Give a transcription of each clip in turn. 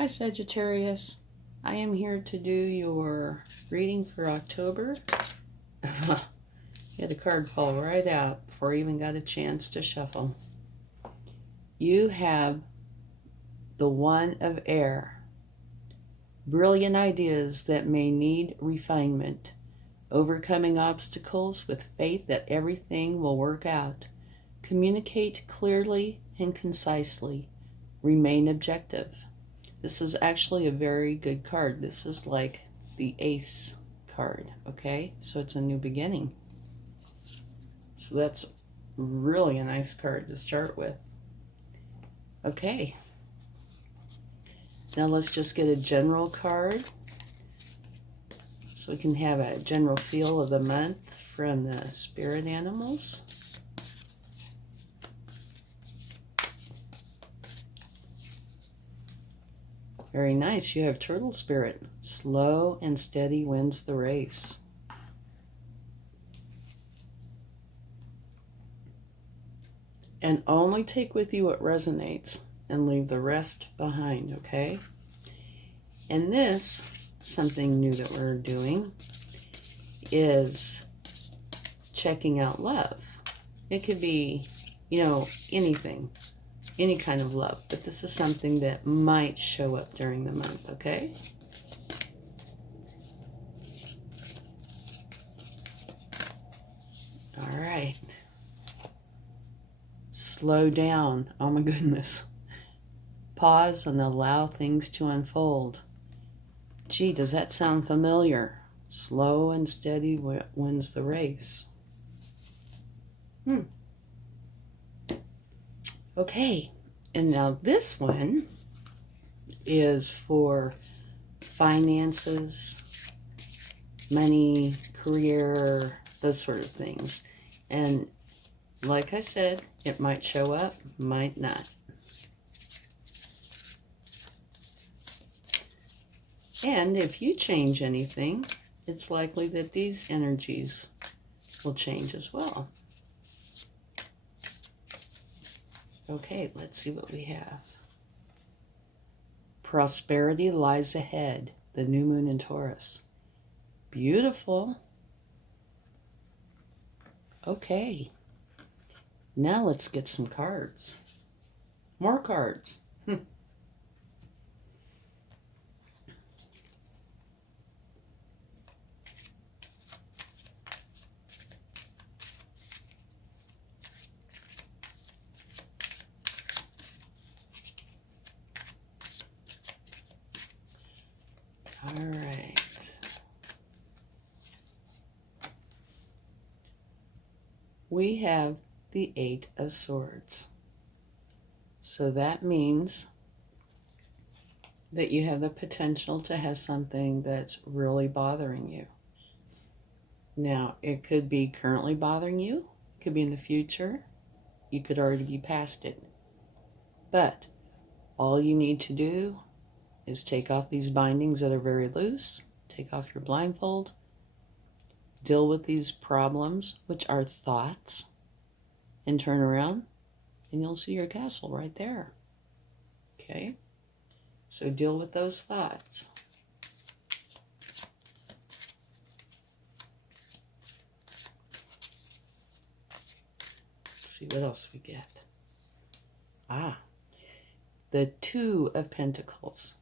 Hi Sagittarius, I am here to do your reading for October. You had a card fall right out before I even got a chance to shuffle. You have the One of Air. Brilliant ideas that may need refinement. Overcoming obstacles with faith that everything will work out. Communicate clearly and concisely. Remain objective. This is actually a very good card. This is like the Ace card, okay? So it's a new beginning. So that's really a nice card to start with. Okay. Now let's just get a general card so we can have a general feel of the month from the spirit animals. Very nice. You have Turtle Spirit. Slow and steady wins the race. And only take with you what resonates and leave the rest behind, okay? And this, something new that we're doing, is checking out love. It could be, anything. Any kind of love, but this is something that might show up during the month, okay? All right. Slow down. Oh my goodness. Pause and allow things to unfold. Gee, does that sound familiar? Slow and steady wins the race. Okay, and now this one is for finances, money, career, those sort of things. And like I said, it might show up, might not. And if you change anything, it's likely that these energies will change as well. Okay, let's see what we have. Prosperity lies ahead. The new moon in Taurus. Beautiful. Okay. Now let's get some cards. More cards. All right. We have the Eight of Swords. So that means that you have the potential to have something that's really bothering you. Now, it could be currently bothering you, it could be in the future, you could already be past it. But all you need to do is take off these bindings that are very loose, take off your blindfold, deal with these problems, which are thoughts, and turn around, and you'll see your castle right there. Okay? So deal with those thoughts. Let's see what else we get. The Two of Pentacles.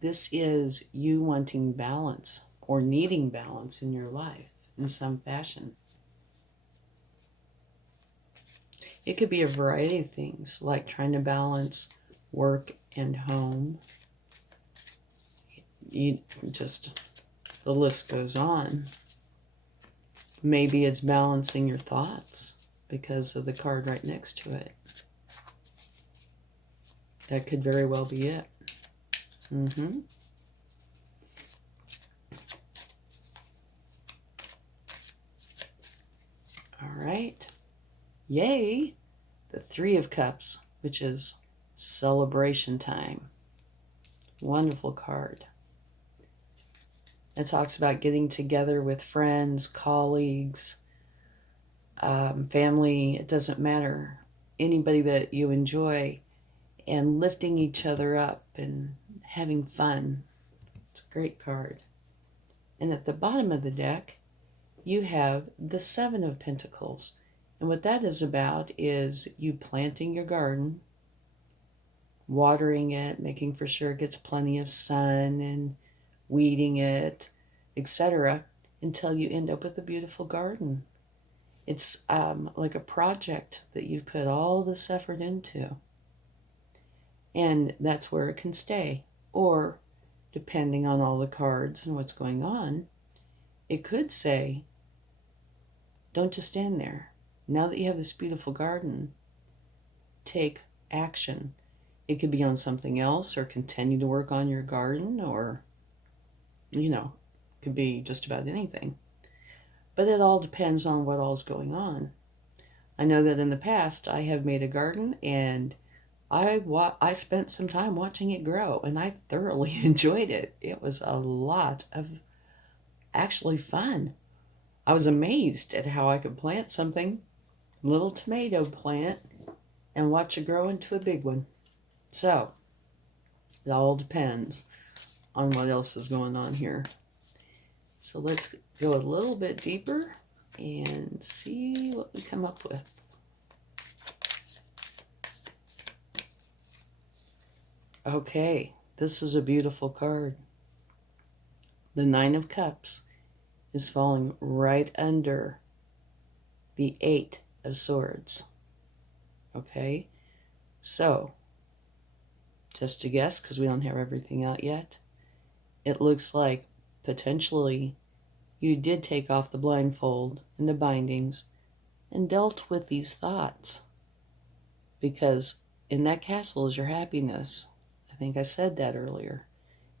This is you wanting balance or needing balance in your life in some fashion. It could be a variety of things, like trying to balance work and home. The list goes on. Maybe it's balancing your thoughts because of the card right next to it. That could very well be it. All right. Yay! The Three of Cups, which is celebration time. Wonderful card. It talks about getting together with friends, colleagues, family. It doesn't matter. Anybody that you enjoy and lifting each other up and having fun. It's a great card. And at the bottom of the deck, you have the Seven of Pentacles. And what that is about is you planting your garden, watering it, making for sure it gets plenty of sun and weeding it, etc., until you end up with a beautiful garden. It's like a project that you've put all this effort into. And that's where it can stay. Or, depending on all the cards and what's going on, it could say, don't just stand there. Now that you have this beautiful garden, take action. It could be on something else, or continue to work on your garden, or, could be just about anything. But it all depends on what all's going on. I know that in the past I have made a garden, and I spent some time watching it grow, and I thoroughly enjoyed it. It was a lot of actually fun. I was amazed at how I could plant something, little tomato plant, and watch it grow into a big one. So, it all depends on what else is going on here. So let's go a little bit deeper and see what we come up with. Okay, this is a beautiful card. The Nine of Cups is falling right under the Eight of Swords. Okay, so just to guess, because we don't have everything out yet, it looks like potentially you did take off the blindfold and the bindings and dealt with these thoughts, because in that castle is your happiness. I think I said that earlier.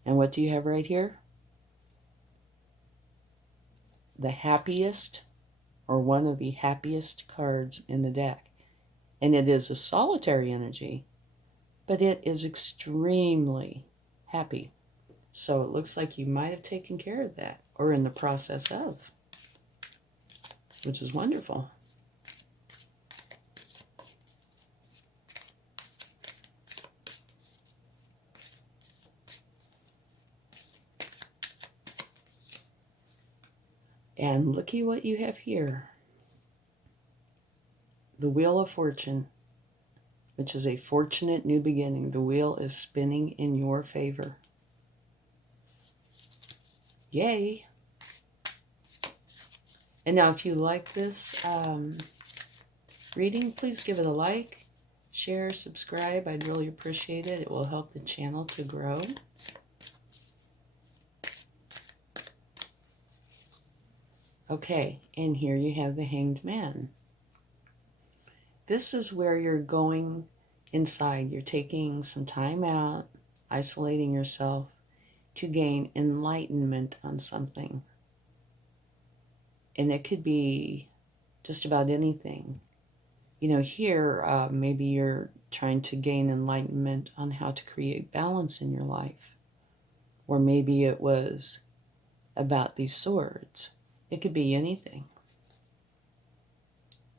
And what do you have right here? The happiest, or one of the happiest cards in the deck. And it is a solitary energy, but it is extremely happy. So it looks like you might have taken care of that, or in the process of, which is wonderful. And looky what you have here. The Wheel of Fortune, which is a fortunate new beginning. The wheel is spinning in your favor. Yay! And now if you like this reading, please give it a like, share, subscribe. I'd really appreciate it. It will help the channel to grow. Okay, and here you have the Hanged Man. This is where you're going inside. You're taking some time out, isolating yourself to gain enlightenment on something. And it could be just about anything. Here, maybe you're trying to gain enlightenment on how to create balance in your life. Or maybe it was about these swords. It could be anything.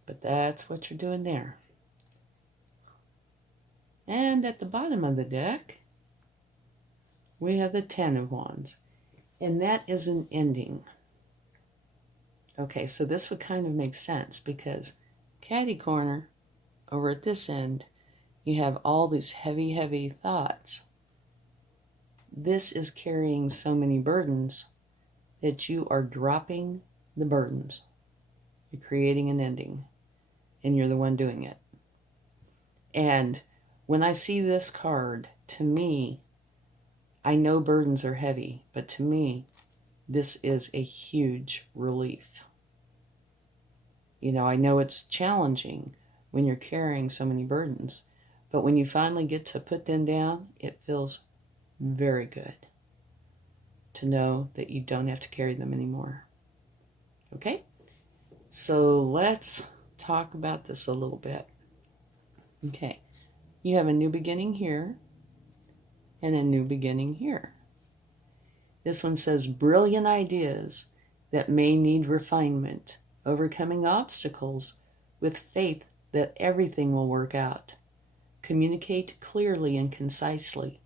But that's what you're doing there. And at the bottom of the deck, we have the Ten of Wands. And that is an ending. Okay, so this would kind of make sense, because catty corner, over at this end, you have all these heavy, heavy thoughts. This is carrying so many burdens that you are dropping the burdens. You're creating an ending, and you're the one doing it. And when I see this card, to me, I know burdens are heavy, but to me, this is a huge relief. I know it's challenging when you're carrying so many burdens, but when you finally get to put them down, it feels very good to know that you don't have to carry them anymore. Okay? So let's talk about this a little bit. Okay. You have a new beginning here and a new beginning here. This one says, brilliant ideas that may need refinement, overcoming obstacles with faith that everything will work out, Communicate clearly and concisely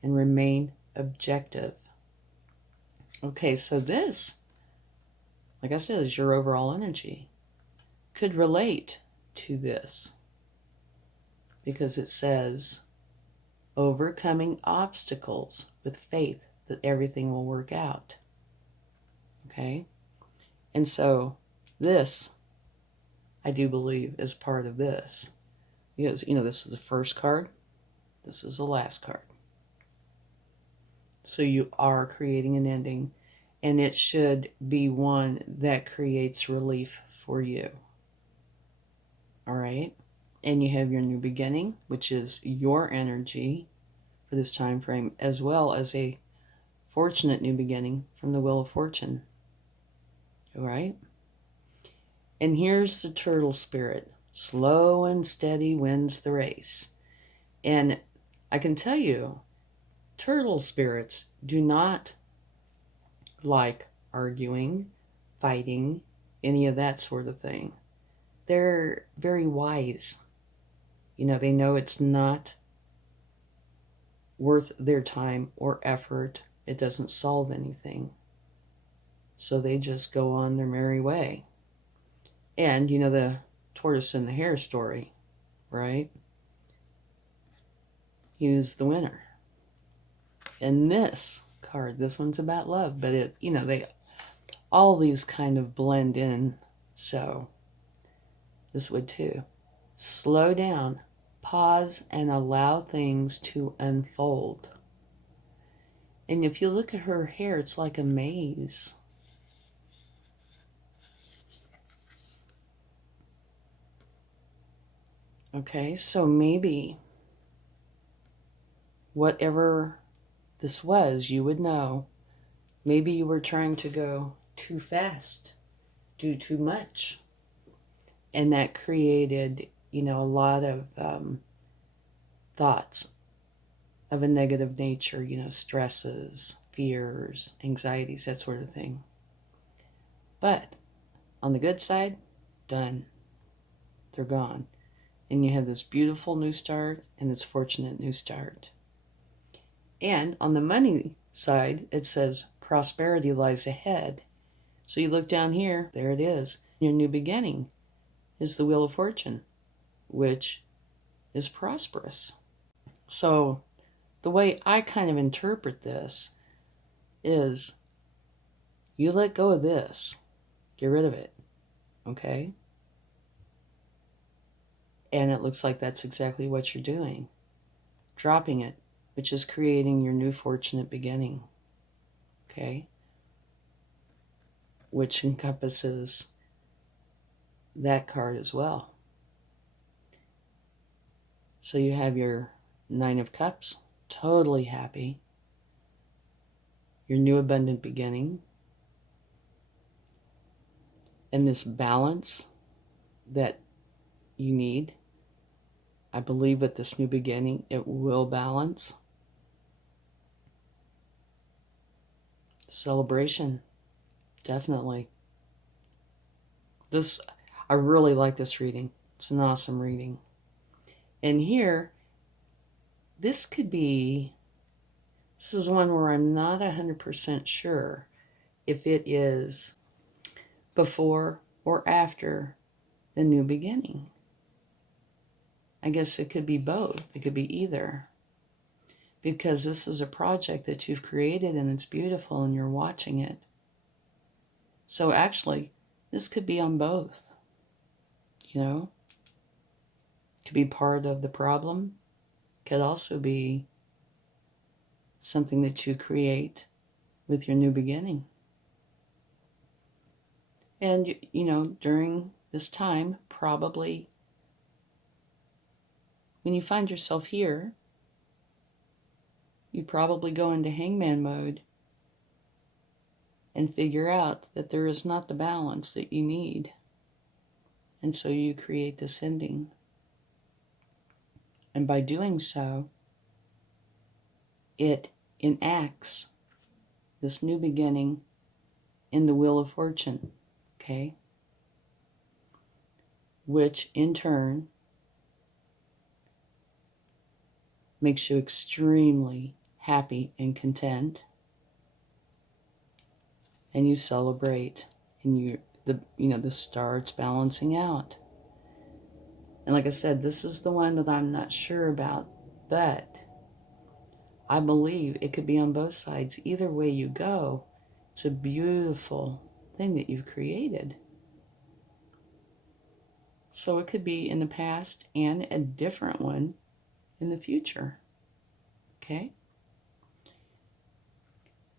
and remain objective. Okay, so this, like I said, is your overall energy. Could relate to this because it says overcoming obstacles with faith that everything will work out. Okay? And so this, I do believe, is part of this. Because, this is the first card. This is the last card. So you are creating an ending, and it should be one that creates relief for you. All right? And you have your new beginning, which is your energy for this time frame, as well as a fortunate new beginning from the Wheel of Fortune. All right? And here's the turtle spirit. Slow and steady wins the race. And I can tell you, turtle spirits do not like arguing, fighting, any of that sort of thing. They're very wise. They know it's not worth their time or effort. It doesn't solve anything. So they just go on their merry way. And, the tortoise and the hare story, right? He's the winner. And this card, this one's about love, but all these kind of blend in. So this would too. Slow down, pause, and allow things to unfold. And if you look at her hair, it's like a maze. Okay, so maybe whatever this was, you would know. Maybe you were trying to go too fast, do too much. And that created, a lot of thoughts of a negative nature, stresses, fears, anxieties, that sort of thing. But on the good side, done. They're gone. And you have this beautiful new start and this fortunate new start. And on the money side, it says prosperity lies ahead. So you look down here, there it is. Your new beginning is the Wheel of Fortune, which is prosperous. So the way I kind of interpret this is you let go of this. Get rid of it. Okay? And it looks like that's exactly what you're doing. Dropping it, which is creating your new fortunate beginning. Okay? Which encompasses that card as well. So you have your Nine of Cups, totally happy. Your new abundant beginning. And this balance that you need. I believe with this new beginning, it will balance. Celebration, definitely. I really like this reading. It's an awesome reading. And here, this is one where I'm not 100% sure if it is before or after the new beginning. I guess it could be both. It could be either. Because this is a project that you've created and it's beautiful and you're watching it. So actually, this could be on both. Could be part of the problem. Could also be something that you create with your new beginning. And, during this time, probably when you find yourself here, you probably go into hangman mode and figure out that there is not the balance that you need. And so you create this ending. And by doing so, it enacts this new beginning in the Wheel of Fortune, okay? Which in turn makes you extremely happy and content, and you celebrate, and the star's balancing out. And like I said, this is the one that I'm not sure about, but I believe it could be on both sides. Either way you go, it's a beautiful thing that you've created. So it could be in the past and a different one in the future. Okay?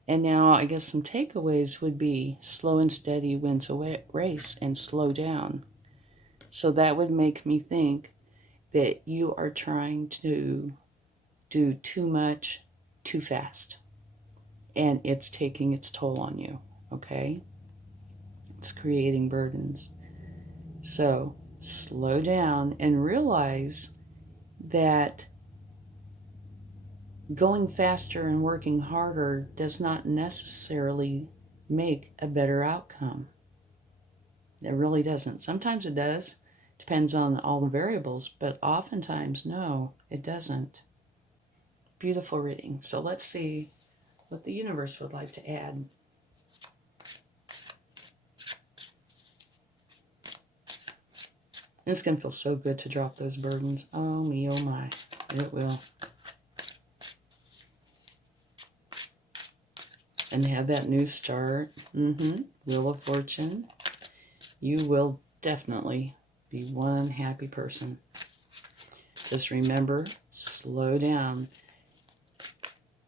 And now I guess some takeaways would be slow and steady wins a race, and slow down. So that would make me think that you are trying to do too much too fast, and it's taking its toll on you. Okay? It's creating burdens. So slow down and realize that going faster and working harder does not necessarily make a better outcome. It really doesn't. Sometimes it does. Depends on all the variables, but oftentimes, no, it doesn't. Beautiful reading. So let's see what the universe would like to add. It's going to feel so good to drop those burdens. Oh me, oh my. It will. And have that new start. Wheel of Fortune. You will definitely be one happy person. Just remember, slow down.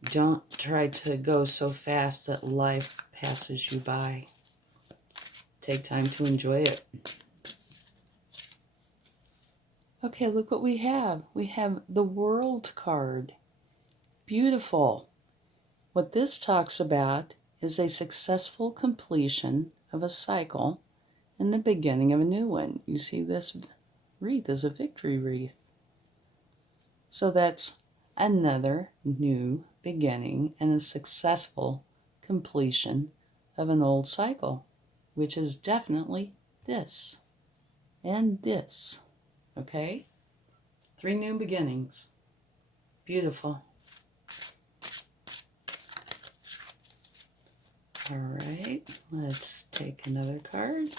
Don't try to go so fast that life passes you by. Take time to enjoy it. Okay, look what we have. We have the World card. Beautiful. What this talks about is a successful completion of a cycle and the beginning of a new one. You see this wreath is a victory wreath. So that's another new beginning and a successful completion of an old cycle, which is definitely this and this. Okay? 3 new beginnings. Beautiful. All right, let's take another card.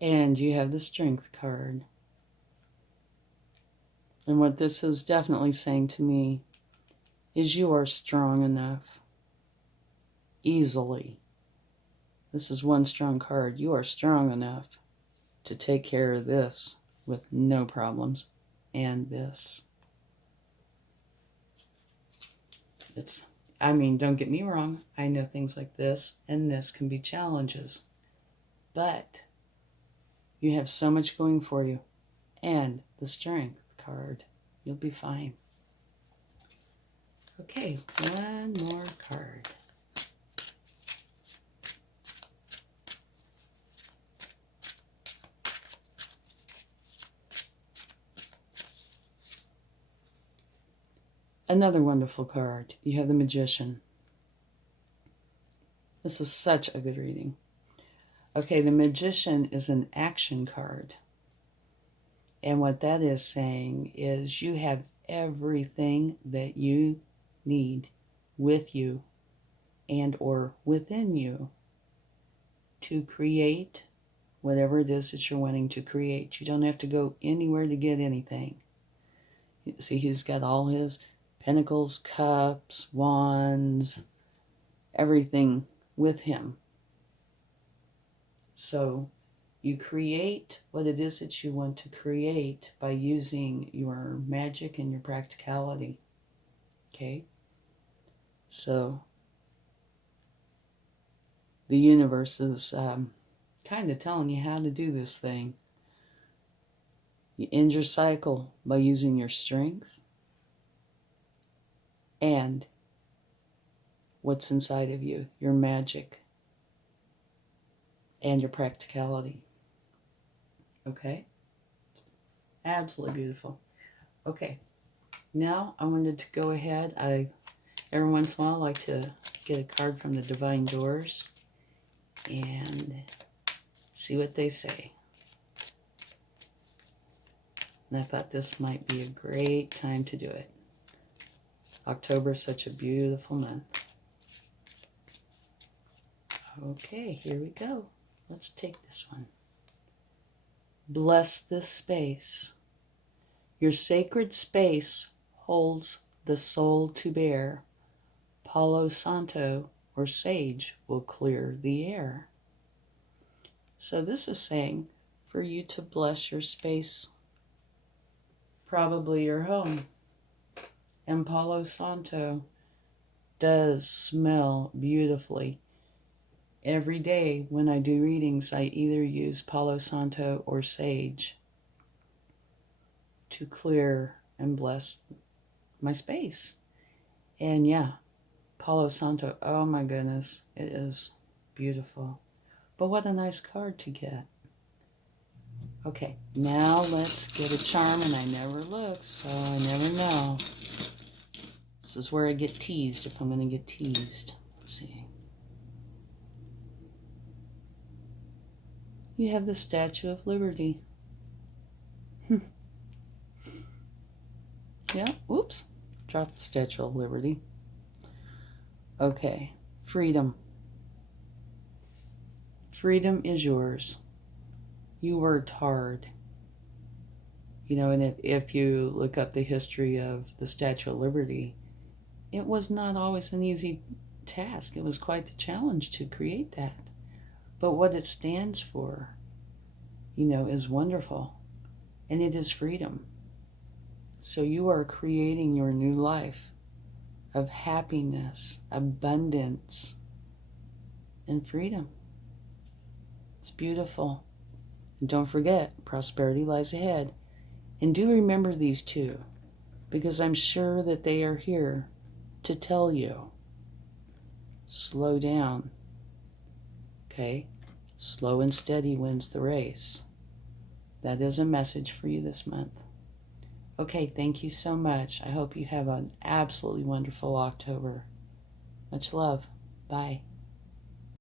And you have the Strength card. And what this is definitely saying to me is you are strong enough. Easily. This is one strong card. You are strong enough to take care of this with no problems. And this. Don't get me wrong. I know things like this and this can be challenges. But you have so much going for you. And the Strength card. You'll be fine. Okay, one more card. Another wonderful card. You have the Magician. This is such a good reading. Okay, the Magician is an action card. And what that is saying is you have everything that you need with you and or within you to create whatever it is that you're wanting to create. You don't have to go anywhere to get anything. See, he's got all his pentacles, cups, wands, everything with him. So you create what it is that you want to create by using your magic and your practicality. Okay? So the universe is kind of telling you how to do this thing. You end your cycle by using your strength and what's inside of you, your magic and your practicality. Okay? Absolutely beautiful. Okay. Now I wanted to go ahead. Every once in a while I like to get a card from the Divine Doors. And see what they say. And I thought this might be a great time to do it. October is such a beautiful month. Okay, here we go. Let's take this one. Bless this space. Your sacred space holds the soul to bear. Palo Santo or sage will clear the air. So this is saying for you to bless your space, probably your home. And Palo Santo does smell beautifully. Every day when I do readings, I either use Palo Santo or sage to clear and bless my space. And yeah, Palo Santo, oh my goodness, it is beautiful. But what a nice card to get. Okay, now let's get a charm, and I never look, so I never know. This is where I get teased, if I'm going to get teased. Let's see. You have the Statue of Liberty. Yeah, oops. Dropped the Statue of Liberty. Okay, freedom. Freedom is yours. You worked hard. You know, and if you look up the history of the Statue of Liberty, it was not always an easy task. It was quite the challenge to create that. But what it stands for, you know, is wonderful. And it is freedom. So you are creating your new life of happiness, abundance, and freedom. It's beautiful. And don't forget, prosperity lies ahead. And do remember these two, because I'm sure that they are here to tell you, slow down. Okay? Slow and steady wins the race. That is a message for you this month. Okay, thank you so much. I hope you have an absolutely wonderful October. Much love. Bye.